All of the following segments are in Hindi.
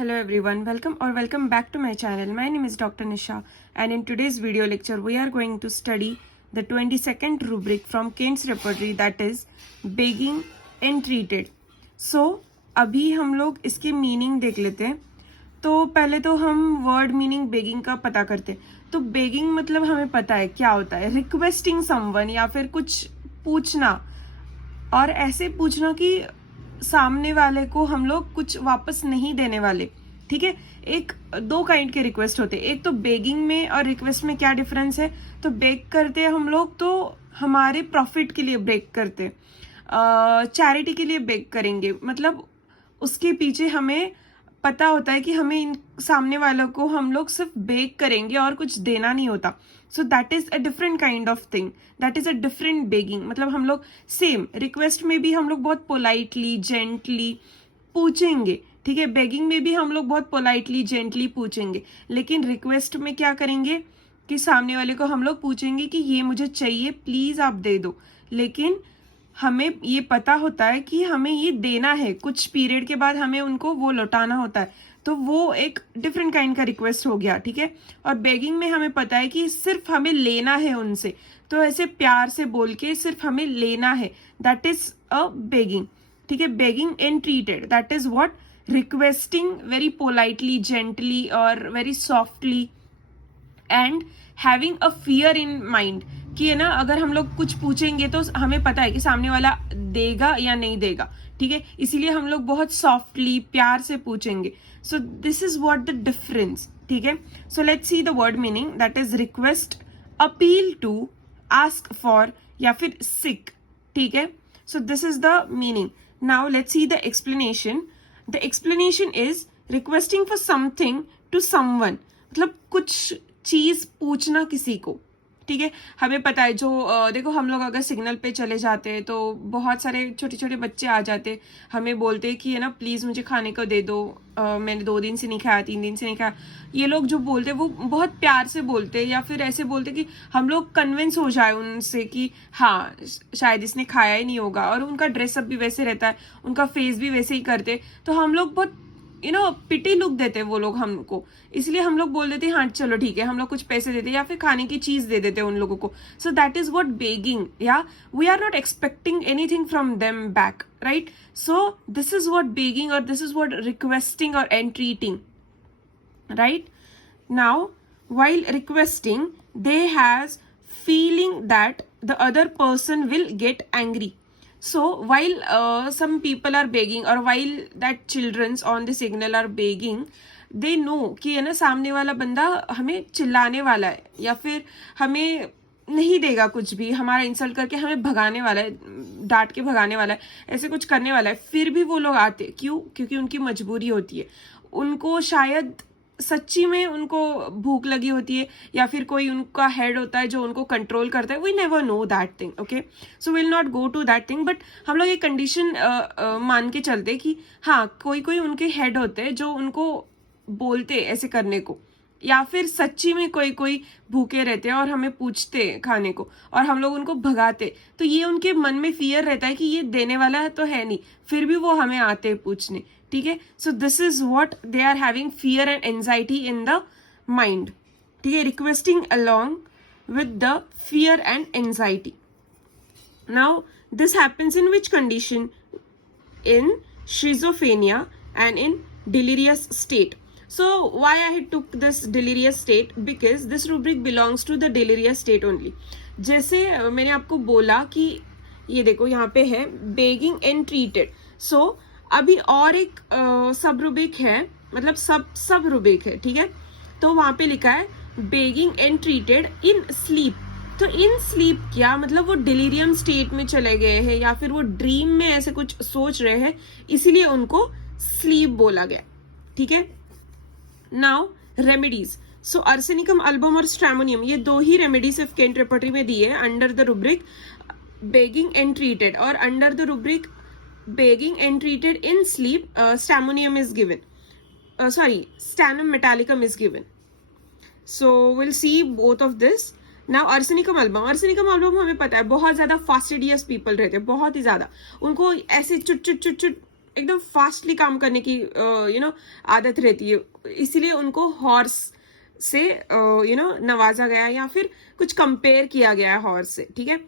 Hello everyone, welcome back to my channel. My name is Dr. Nisha and in today's video lecture we are going to study the 22nd rubric from Kent's repertory, that is begging entreated. So अभी हम लोग इसके मीनिंग देख लेते हैं. तो पहले तो हम वर्ड मीनिंग बेगिंग का पता करते हैं. तो बेगिंग मतलब हमें पता है क्या होता है, रिक्वेस्टिंग समवन या फिर कुछ पूछना, और ऐसे पूछना कि सामने वाले को हम लोग कुछ वापस नहीं देने वाले. ठीक है, एक दो काइंड के रिक्वेस्ट होते हैं. एक तो बेगिंग में और रिक्वेस्ट में क्या डिफरेंस है. तो बेग करते हैं हम लोग तो हमारे प्रॉफिट के लिए बेग करते हैं, चैरिटी के लिए बेग करेंगे, मतलब उसके पीछे हमें पता होता है कि हमें इन सामने वालों को हम लोग सिर्फ बेग करेंगे और कुछ देना नहीं होता. सो that is a different kind of thing, that is a different begging. मतलब हम लोग सेम रिक्वेस्ट में भी हम लोग बहुत पोलाइटली जेंटली पूछेंगे. ठीक है, बेगिंग में भी हम लोग बहुत पोलाइटली जेंटली पूछेंगे, लेकिन रिक्वेस्ट में क्या करेंगे कि सामने वाले को हम लोग पूछेंगे कि ये मुझे चाहिए, प्लीज आप दे दो. लेकिन हमें ये पता होता है कि हमें ये देना है, कुछ पीरियड के बाद हमें उनको वो लौटाना होता है. तो वो एक डिफरेंट काइंड का रिक्वेस्ट हो गया. ठीक है, और बेगिंग में हमें पता है कि सिर्फ हमें लेना है उनसे, तो ऐसे प्यार से बोल के सिर्फ हमें लेना है, दैट इज अ बेगिंग. ठीक है, begging entreated, that is what requesting very politely gently और very softly and having a fear in mind कि है ना, अगर हम लोग कुछ पूछेंगे तो हमें पता है कि सामने वाला देगा या नहीं देगा. ठीक है, इसीलिए हम लोग बहुत सॉफ्टली प्यार से पूछेंगे. So this is what the difference. ठीक है, so let's see the word meaning, that is request, appeal to, ask for या फिर सिक. ठीक है, so this is the meaning. Now let's see the explanation. The explanation is requesting for something to someone, मतलब कुछ चीज पूछना किसी को. ठीक है, हमें पता है जो देखो हम लोग अगर सिग्नल पे चले जाते हैं तो बहुत सारे छोटे छोटे बच्चे आ जाते हैं, हमें बोलते हैं कि है ना प्लीज मुझे खाने को दे दो, मैंने 2 दिन से नहीं खाया, 3 दिन से नहीं खाया. ये लोग जो बोलते हैं वो बहुत प्यार से बोलते हैं, या फिर ऐसे बोलते हैं कि हम लोग कन्विंस हो जाए उनसे कि हाँ शायद इसने खाया ही नहीं होगा, और उनका ड्रेसअप भी वैसे रहता है, उनका फेस भी वैसे ही करते. तो हम लोग बहुत पिटी लुक देते हैं वो लोग हमको, इसलिए हम लोग बोल देते हैं हाँ चलो ठीक है, हम लोग कुछ पैसे देते हैं या फिर खाने की चीज दे देते हैं उन लोगों को. So that is what begging, या we are not expecting anything from them back, right. So this is what begging और दिस इज व्हाट रिक्वेस्टिंग और entreating, right. Now while requesting they has feeling that the other person will get angry. So while some people are begging or while that childrens on the signal are begging, they know कि है ना सामने वाला बंदा हमें चिल्लाने वाला है या फिर हमें नहीं देगा कुछ भी, हमारा इंसल्ट करके हमें भगाने वाला है, डांट के भगाने वाला है, ऐसे कुछ करने वाला है. फिर भी वो लोग आते क्यों? क्योंकि उनकी मजबूरी होती है, उनको शायद सच्ची में उनको भूख लगी होती है, या फिर कोई उनका हेड होता है जो उनको कंट्रोल करता है. We never know that thing, okay. So will not go to that thing, but हम लोग ये कंडीशन मान के चलते कि हाँ कोई कोई उनके हेड होते हैं जो उनको बोलते ऐसे करने को, या फिर सच्ची में कोई कोई भूखे रहते हैं और हमें पूछते खाने को और हम लोग उनको भगाते. तो ये उनके मन में फियर रहता है कि ये देने वाला है तो है नहीं, फिर भी वो हमें आते हैं पूछने. ठीक है, so this is what they are having fear and anxiety in the mind. ठीक है, requesting along with the fear and anxiety. Now this happens in which condition? In schizophrenia and in delirious state. So why I took this delirious state? Because this rubric belongs to the delirious state only. जैसे मैंने आपको बोला कि ये देखो यहाँ पे है begging entreated. So अभी और एक सब रुब्रिक है, मतलब सब रुब्रिक है. ठीक है, तो वहां पे लिखा है begging entreated in sleep. तो इन स्लीप क्या मतलब? वो डिलीरियम स्टेट में चले गए हैं या फिर वो ड्रीम में ऐसे कुछ सोच रहे हैं, इसीलिए उनको स्लीप बोला गया. ठीक है, now remedies. So arsenicum album और स्ट्रैमोनियम, ये 2 ही रेमेडीज सिर्फ केंट रेपर्टरी में दी है under the rubric begging entreated, और under the rubric begging entreated in sleep stramonium is given, stannum metallicum is given. So will see both of this. Now arsenicum album हमें पता है बहुत ज्यादा फास्टिडियस पीपल रहते हैं, बहुत ही ज्यादा. उनको ऐसे चुट चुट चुट चुट एकदम फास्टली काम करने की आदत रहती है, इसीलिए उनको हॉर्स से नवाजा गया या फिर कुछ कंपेयर किया गया है हॉर्स से, ठीक है।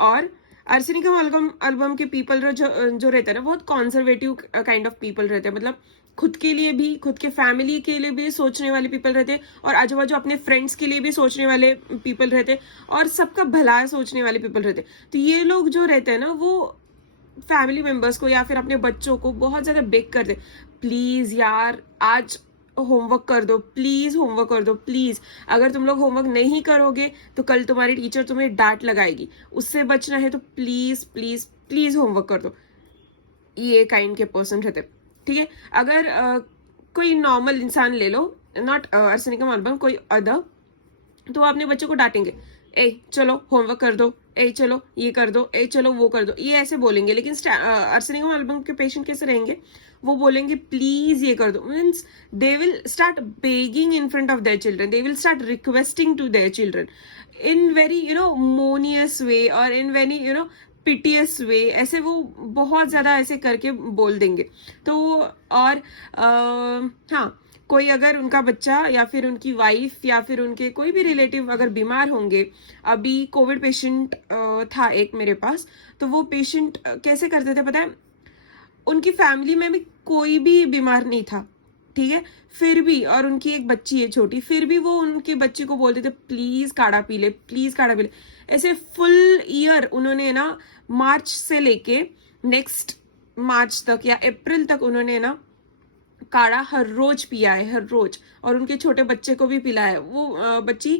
और अर्सेनिकम एल्बम के पीपल जो रहते हैं ना, बहुत कॉन्जर्वेटिव काइंड ऑफ पीपल रहते हैं, मतलब खुद के लिए भी, खुद के फैमिली के लिए भी सोचने वाले पीपल रहते हैं, और आजू बाजू अपने फ्रेंड्स के लिए भी सोचने वाले पीपल रहते हैं, और सबका भला सोचने वाले पीपल रहते हैं। तो ये लोग जो रहते हैं ना, वो फैमिली मेंबर्स को या फिर अपने बच्चों को बहुत ज्यादा बेक कर दे, प्लीज यार आज होमवर्क कर दो, प्लीज होमवर्क कर दो, प्लीज। अगर तुम लोग होमवर्क नहीं करोगे तो कल तुम्हारी टीचर तुम्हें डांट लगाएगी, उससे बचना है तो प्लीज प्लीज प्लीज होमवर्क कर दो। ये काइंड के पर्सन रहते, ठीक है। अगर कोई नॉर्मल इंसान ले लो, नॉट अर्सेनिकम एल्बम, कोई अदर, तो वो अपने बच्चों को डांटेंगे, ए चलो होमवर्क कर दो, ए चलो ये कर दो, ए चलो वो कर दो, ये ऐसे बोलेंगे। लेकिन अर्सेनिकम एल्बम के पेशेंट कैसे रहेंगे, वो बोलेंगे प्लीज ये कर दो, means they will start begging in front of their children, they will start requesting to their children in very harmonious way और इन वेरी पिटियस वे, ऐसे वो बहुत ज्यादा ऐसे करके बोल देंगे। तो और हाँ, कोई अगर उनका बच्चा या फिर उनकी वाइफ या फिर उनके कोई भी रिलेटिव अगर बीमार होंगे, अभी कोविड पेशेंट था एक मेरे पास, तो वो पेशेंट कैसे करते थे पता है, उनकी फैमिली में भी कोई भी बीमार नहीं था, ठीक है, फिर भी, और उनकी एक बच्ची है छोटी, फिर भी वो उनकी बच्ची को बोलते थे प्लीज काढ़ा पी ले, प्लीज काढ़ा पी ले। ऐसे फुल ईयर उन्होंने ना, मार्च से लेके नेक्स्ट मार्च तक या अप्रैल तक उन्होंने ना काढ़ा हर रोज पिया है, हर रोज, और उनके छोटे बच्चे को भी पिलाया है। वो बच्ची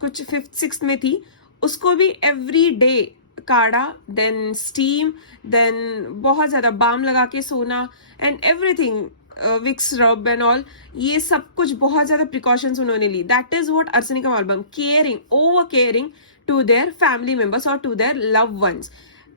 कुछ 5th 6th में थी, उसको भी एवरी डे काढ़ा, देन स्टीम, देन बहुत ज्यादा बाम लगा के सोना and everything, Vicks rub and all, ये सब कुछ बहुत ज्यादा प्रिकॉशंस उन्होंने ली। That is what arsenicum album, caring, over caring to their family members और to their love ones,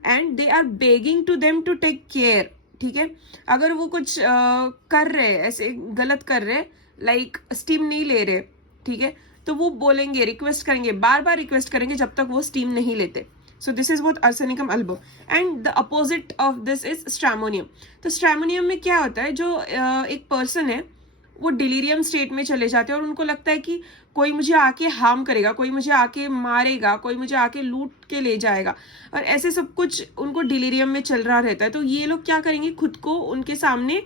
and they are begging to them to take care, ठीक है। अगर वो कुछ कर रहे, ऐसे गलत कर रहे, लाइक स्टीम नहीं ले रहे, ठीक है, तो वो बोलेंगे, रिक्वेस्ट करेंगे, बार बार रिक्वेस्ट करेंगे जब तक वो स्टीम नहीं लेते। So this is what arsenicum album, and the opposite of this is stramonium. तो स्ट्रैमोनियम में क्या होता है, जो एक पर्सन है वो डिलीरियम स्टेट में चले जाते हैं और उनको लगता है कि कोई मुझे आके हार्म करेगा, कोई मुझे आके मारेगा, कोई मुझे आके लूट के ले जाएगा, और ऐसे सब कुछ उनको डिलीरियम में चल रहा रहता है। तो ये लोग क्या करेंगे, खुद को उनके सामने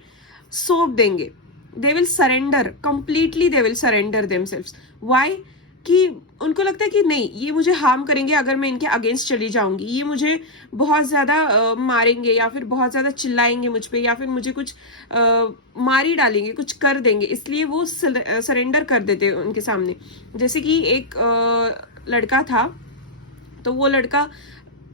सौंप देंगे, they will surrender completely, they will surrender themselves. Why, कि उनको लगता है कि नहीं, ये मुझे हार्म करेंगे अगर मैं इनके अगेंस्ट चली जाऊंगी, ये मुझे बहुत ज्यादा मारेंगे या फिर बहुत ज्यादा चिल्लाएंगे मुझ पे, या फिर मुझे कुछ मारी डालेंगे, कुछ कर देंगे, इसलिए वो सरेंडर कर देते हैं उनके सामने। जैसे कि एक लड़का था, तो वो लड़का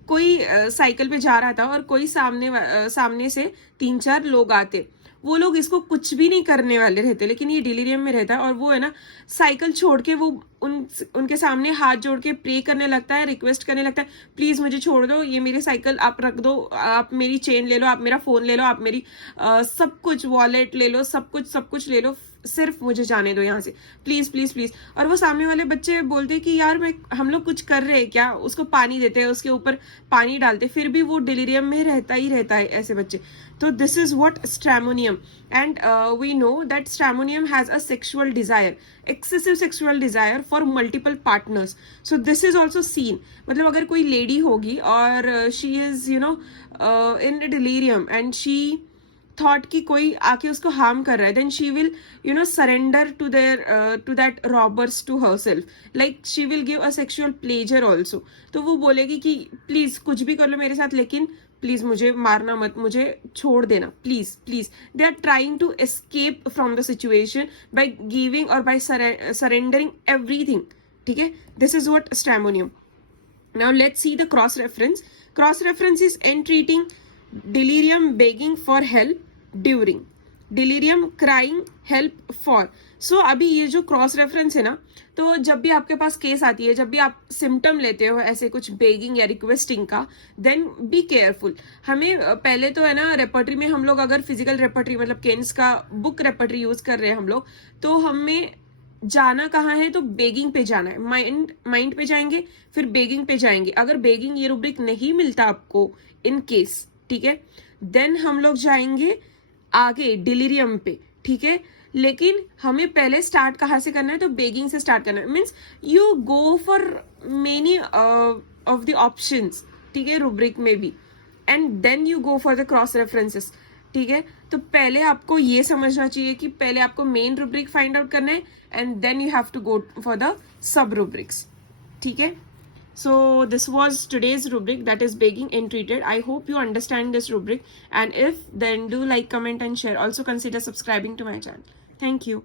कोई साइकिल पे जा रहा था और कोई सामने से 3-4 लोग आते, वो लोग इसको कुछ भी नहीं करने वाले रहते, लेकिन ये डिलीरियम में रहता है और वो है ना साइकिल छोड़ के वो उनके सामने हाथ जोड़ के प्रे करने लगता है, रिक्वेस्ट करने लगता है, प्लीज मुझे छोड़ दो, ये मेरी साइकिल आप रख दो, आप मेरी चेन ले लो, आप मेरा फोन ले लो, आप मेरी सब कुछ, वॉलेट ले लो, सब कुछ ले लो, सिर्फ मुझे जाने दो यहाँ से, प्लीज प्लीज प्लीज। और वो सामने वाले बच्चे बोलते कि यार हम लोग कुछ कर रहे हैं क्या, उसको पानी देते हैं, उसके ऊपर पानी डालते, फिर भी वो डिलीरियम में रहता ही रहता है, ऐसे बच्चे। तो this is what stramonium, and we know that stramonium has a sexual desire, excessive sexual desire for multiple partners. So this is also seen, मतलब अगर कोई लेडी होगी और she is in delirium and she thought कि कोई आके उसको हार्म कर रहा है, then she will surrender to that robbers to herself, like she will give a sexual pleasure also. तो वो बोलेगी कि प्लीज कुछ भी कर लो मेरे साथ, लेकिन प्लीज मुझे मारना मत, मुझे छोड़ देना, please please. They are trying to escape from the situation by giving और बाय सरेंडरिंग एवरीथिंग, ठीक है। This is what stramonium. Now let's see the cross reference. Cross reference is entreating, delirium begging for help during, delirium crying help for. So अभी ये जो क्रॉस रेफरेंस है ना, तो जब भी आपके पास केस आती है, जब भी आप सिम्टम लेते हो ऐसे कुछ बेगिंग या रिक्वेस्टिंग का, देन बी केयरफुल। हमें पहले तो है ना रेपर्टरी में, हम लोग अगर फिजिकल रेपर्टरी मतलब केन्स का बुक रेपर्टरी यूज कर रहे हैं हम लोग, तो हमें जाना कहाँ है, तो बेगिंग पे जाना है, माइंड पे जाएंगे, फिर बेगिंग पे जाएंगे। अगर बेगिंग ये रूब्रिक नहीं मिलता आपको इन केस, ठीक है, देन हम लोग जाएंगे आगे डिलीरियम पे, ठीक है। लेकिन हमें पहले स्टार्ट कहाँ से करना है, तो बेगिंग से स्टार्ट करना है। Means you go for many of the options, ठीक है, रूब्रिक में भी, and then you go for the cross references, ठीक है। तो पहले आपको ये समझना चाहिए कि पहले आपको मेन रूब्रिक फाइंड आउट करना है and then you have to go for the sub rubrics, ठीक है। So this was today's rubric, that is begging and treated. I hope you understand this rubric, and if then do like, comment and share. Also consider subscribing to my channel. Thank you.